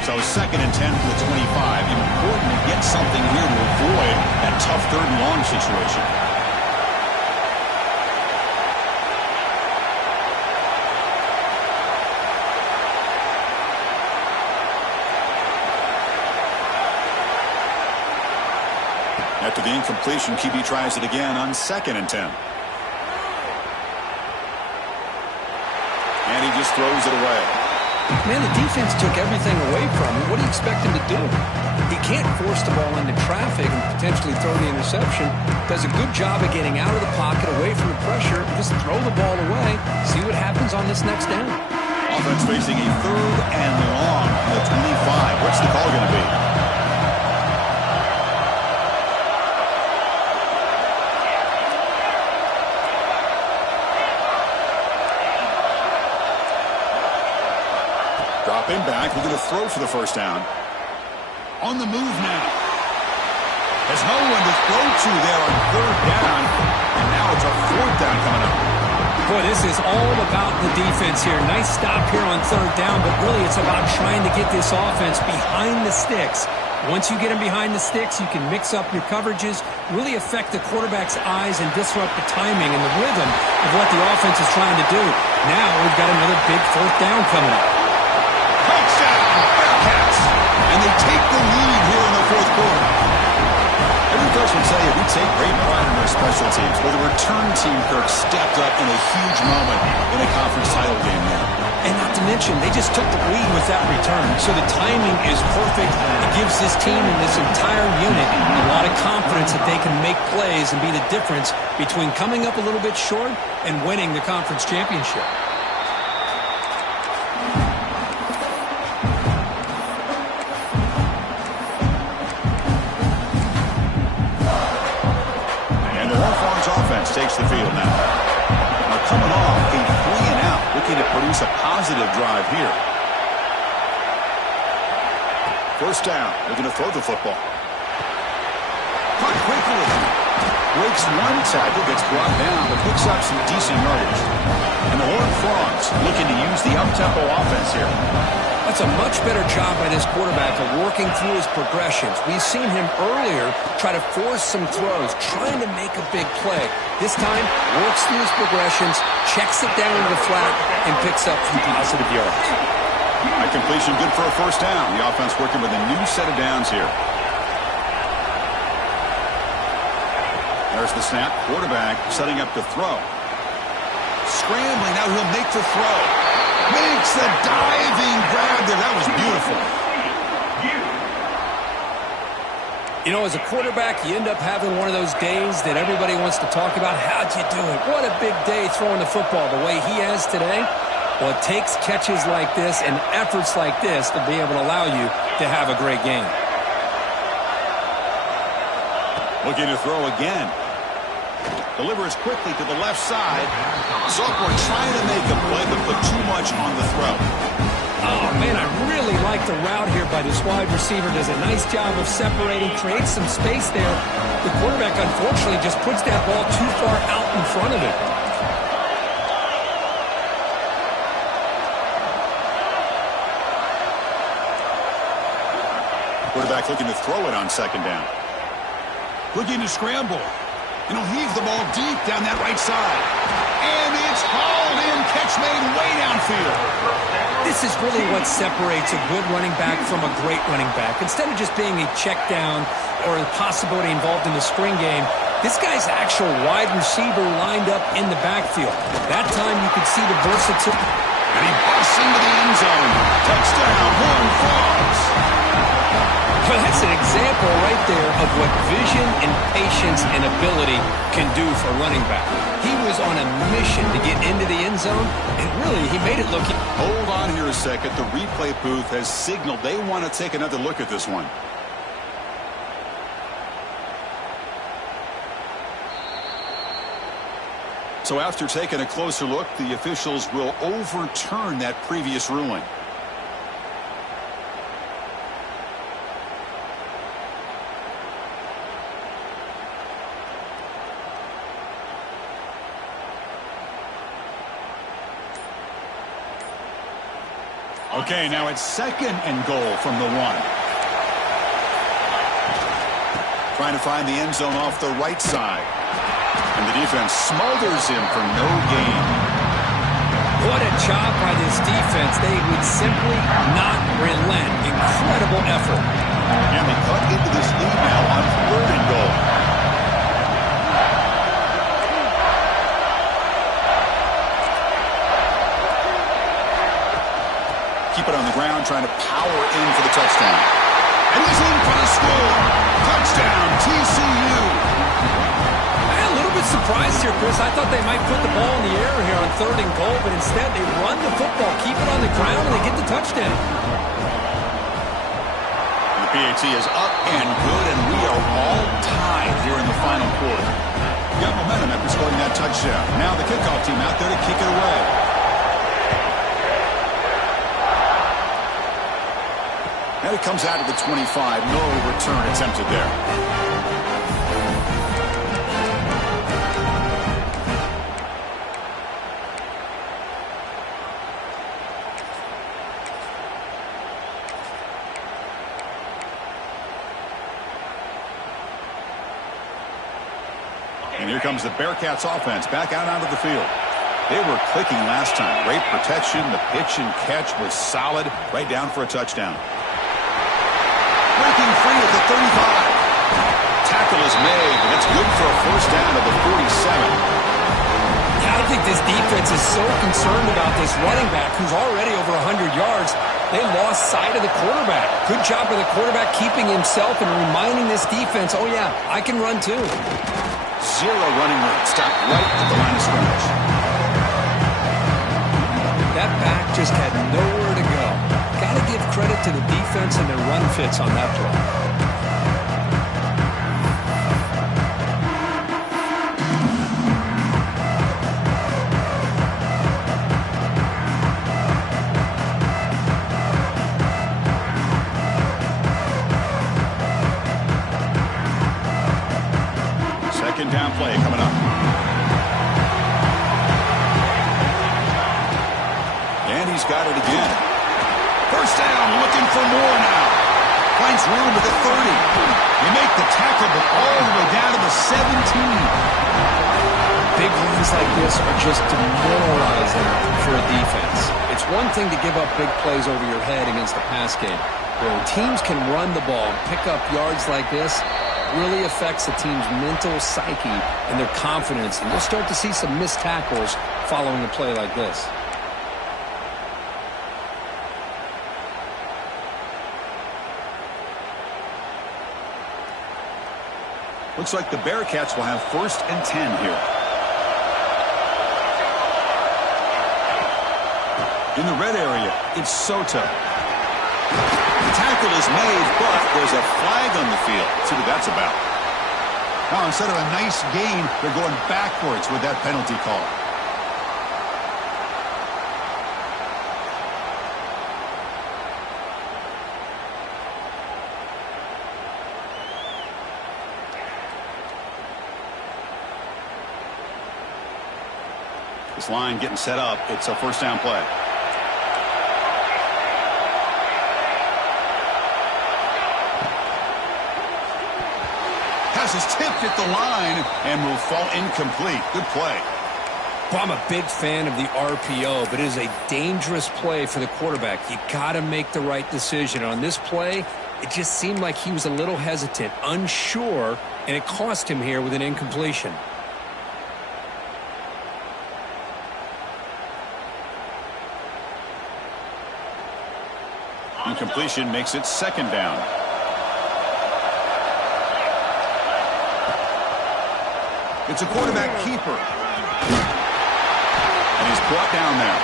So 2nd and 10 for the 25. Important to get something here to avoid that tough 3rd and long situation. After the incompletion, QB tries it again on 2nd and 10. And he just throws it away. Man, the defense took everything away from him. What do you expect him to do? He can't force the ball into traffic and potentially throw the interception. Does a good job of getting out of the pocket, away from the pressure, just throw the ball away, see what happens on this next down. Offense facing a 3rd and long from the 25. What's the call going to be? Dropping back, we're going to throw for the first down. On the move now. There's no one to throw to there on 3rd down, and now it's a 4th down coming up. Boy, this is all about the defense here. Nice stop here on 3rd down, but really it's about trying to get this offense behind the sticks. Once you get them behind the sticks, you can mix up your coverages, really affect the quarterback's eyes and disrupt the timing and the rhythm of what the offense is trying to do. Now we've got another big 4th down coming up. Touchdown, Bearcats! And they take the lead here in the 4th quarter. Every coach would tell you we take great pride in our special teams. But the return team, Kirk, stepped up in a huge moment in a conference title game there. And not to mention, they just took the lead with that return. So the timing is perfect. It gives this team and this entire unit a lot of confidence that they can make plays and be the difference between coming up a little bit short and winning the conference championship. Takes the field now. Now coming off a 3-and-out, looking to produce a positive drive here. 1st down, looking to throw the football. Caught quickly. Breaks one tackle, gets brought down, but picks up some decent yardage. And the Horned Frogs looking to use the up-tempo offense here. That's a much better job by this quarterback of working through his progressions. We've seen him earlier try to force some throws, trying to make a big play. This time, works through his progressions, checks it down to the flat, and picks up some positive yards. That completion good for a 1st down. The offense working with a new set of downs here. There's the snap. Quarterback setting up to throw. Scrambling. Now he'll make the throw. Makes the diving grab there. That was beautiful. You know, as a quarterback, you end up having one of those days that everybody wants to talk about. How'd you do it? What a big day throwing the football the way he has today. Well, it takes catches like this and efforts like this to be able to allow you to have a great game. Looking to throw again. Delivers quickly to the left side. Sophomore trying to make a play, but put too much on the throw. Oh, man, I really like the route here by this wide receiver. Does a nice job of separating, creates some space there. The quarterback, unfortunately, just puts that ball too far out in front of it. Quarterback looking to throw it on 2nd down. Looking to scramble. And he'll heave the ball deep down that right side. And it's hauled in. Catch made way downfield. This is really what separates a good running back from a great running back. Instead of just being a check down or a possibility involved in the screen game, this guy's actual wide receiver lined up in the backfield. That time you could see the versatility. And he busts into the end zone. Touchdown, Horned Frogs. Well, that's an example right there of what vision and patience and ability can do for a running back. He was on a mission to get into the end zone, and really, he made it look... Hold on here a second. The replay booth has signaled they want to take another look at this one. So after taking a closer look, the officials will overturn that previous ruling. Okay, now it's 2nd and goal from the 1. Trying to find the end zone off the right side. And the defense smothers him for no gain. What a job by this defense. They would simply not relent. Incredible effort. And they cut into this lead now on 3rd and goal. Keep trying to power in for the touchdown. And he's in for the score. Touchdown, TCU. A little bit surprised here, Chris. I thought they might put the ball in the air here on 3rd and goal, but instead they run the football, keep it on the ground, and they get the touchdown. The PAT is up and good, and we are all tied here in the final quarter. Got momentum after scoring that touchdown. Now the kickoff team out there to kick it away. And it comes out of the 25. No return attempted there. And here comes the Bearcats offense back out onto the field. They were clicking last time. Great protection. The pitch and catch was solid. Right down for a touchdown. Breaking free at the 35. Tackle is made, and it's good for a first down at the 47. I think this defense is so concerned about this running back who's already over 100 yards. They lost sight of the quarterback. Good job by the quarterback keeping himself and reminding this defense, oh yeah, I can run too. Zero running room. Stopped right at the line of scrimmage. That back just had nowhere to go. Got to give credit to the defense and their run fits on that play. Second down play coming up. And he's got it again. First down, looking for more now. Finds room at the 30. You make the tackle, but all the way down to the 17. Big runs like this are just demoralizing for a defense. It's one thing to give up big plays over your head against the pass game. When teams can run the ball and pick up yards like this, really affects the team's mental psyche and their confidence. And we'll start to see some missed tackles following a play like this. Looks like the Bearcats will have 1st and 10 here. In the red area, it's Soto. The tackle is made, but there's a flag on the field. Let's see what that's about. Now, instead of a nice gain, they're going backwards with that penalty call. This line getting set up. It's a first down play. Pass is tipped at the line and will fall incomplete. Good play. Well, I'm a big fan of the RPO, but it is a dangerous play for the quarterback. You got to make the right decision. On this play, it just seemed like he was a little hesitant, unsure, and it cost him here with an incompletion. Incompletion makes it second down. It's a quarterback keeper. And he's brought down there.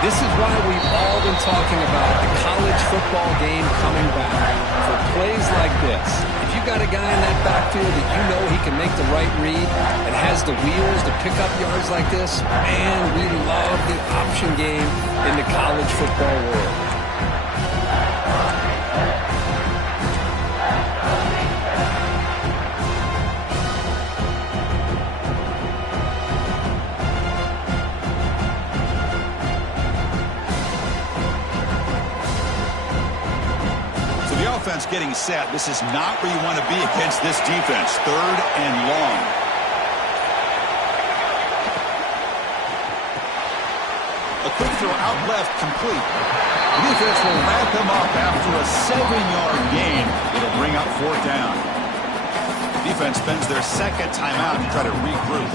This is why we've all been talking about the college football game coming back. For plays like this, if you got a guy in that backfield that you know he can make the right read and has the wheels to pick up yards like this, man, we love the option game in the college football world. Offense getting set. This is not where you want to be against this defense. 3rd and long. A quick throw out left, complete. The defense will wrap him up after a 7-yard gain. It'll bring up 4th down. Defense spends their second timeout to try to regroup.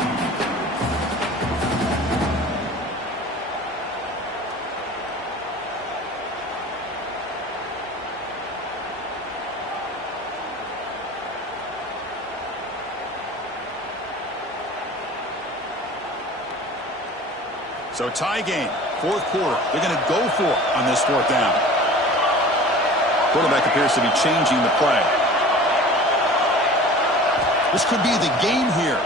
So tie game, fourth quarter. They're going to go for it on this fourth down. Quarterback appears to be changing the play. This could be the game here.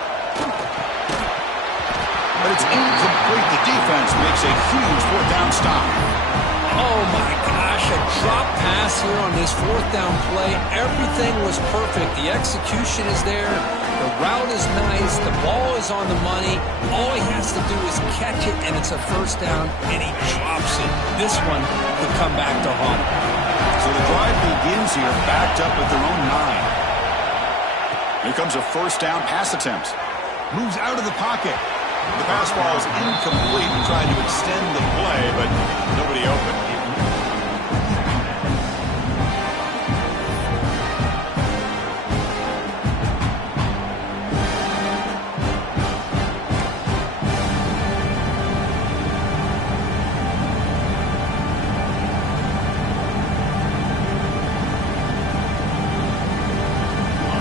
But it's incomplete. The defense makes a huge fourth down stop. Oh, my gosh, a drop pass here on this fourth down play. Everything was perfect. The execution is there. The route is nice. The ball is on the money. All he has to do is catch it, and it's a first down, and he drops it. This one could come back to haunt him. So the drive begins here, backed up at their own 9. Here comes a first down pass attempt. Moves out of the pocket. The pass ball is incomplete and trying to extend the play, but nobody open.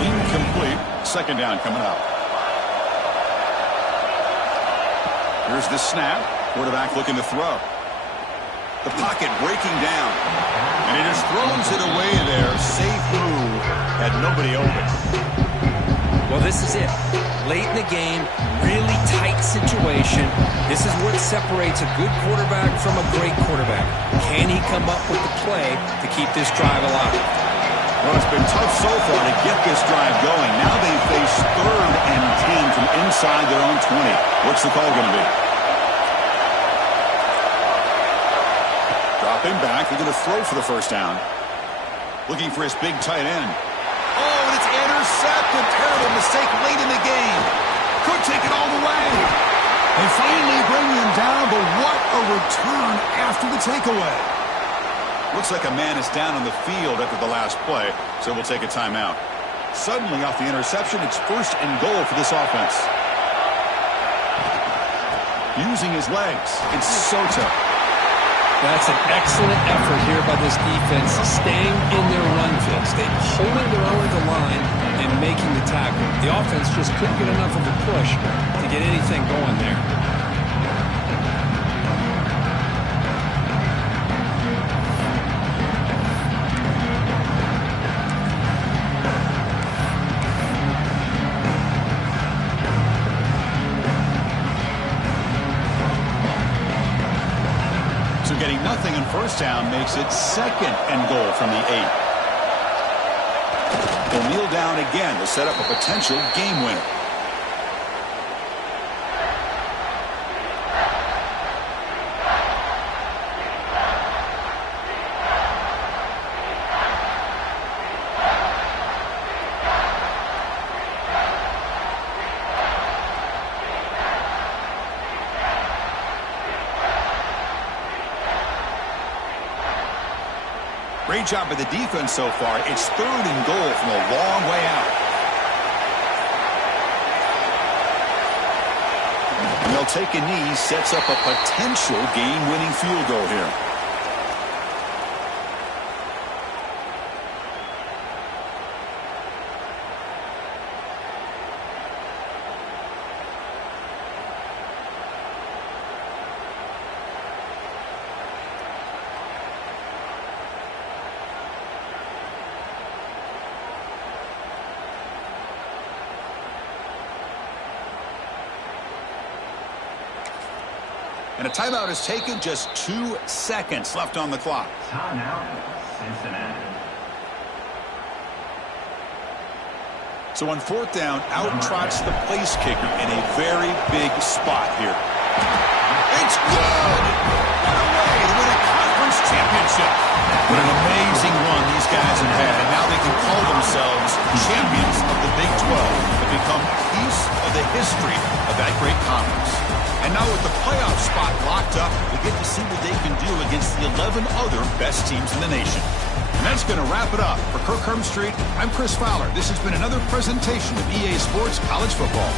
Incomplete. Second down coming up. Here's the snap. Quarterback looking to throw. The pocket breaking down. And he just throws it away there. Safe move. Had nobody open. Well, this is it. Late in the game, really tight situation. This is what separates a good quarterback from a great quarterback. Can he come up with the play to keep this drive alive? Well, it's been tough so far to get this drive going. Now they face 3rd and 10 from inside their own 20. What's the call going to be? Dropping back. They're going to throw for the first down. Looking for his big tight end. Oh, and it's intercepted. Terrible mistake late in the game. Could take it all the way. They finally bring him down, but what a return after the takeaway. Looks like a man is down on the field after the last play, so we'll take a timeout. Suddenly, off the interception, it's 1st and goal for this offense. Using his legs, it's Soto. That's an excellent effort here by this defense, staying in their run fits. They're holding their own to the line and making the tackle. The offense just couldn't get enough of a push to get anything going there. Getting nothing in first down makes it 2nd and goal from the 8. They'll kneel down again to set up a potential game winner. Great job by the defense so far. It's 3rd and goal from a long way out. And they'll take a knee, sets up a potential game-winning field goal here. And a timeout is taken, just 2 seconds left on the clock. Timeout, Cincinnati. So on 4th down, out trots the place kicker in a very big spot here. It's good! What a way to win a conference championship! What an amazing run these guys have had, and now they can call themselves champions of the Big 12 and become a piece of the history of that great conference. And now with the playoff spot locked up, we get to see what they can do against the 11 other best teams in the nation. And that's going to wrap it up. For Kirk Street, I'm Chris Fowler. This has been another presentation of EA Sports College Football.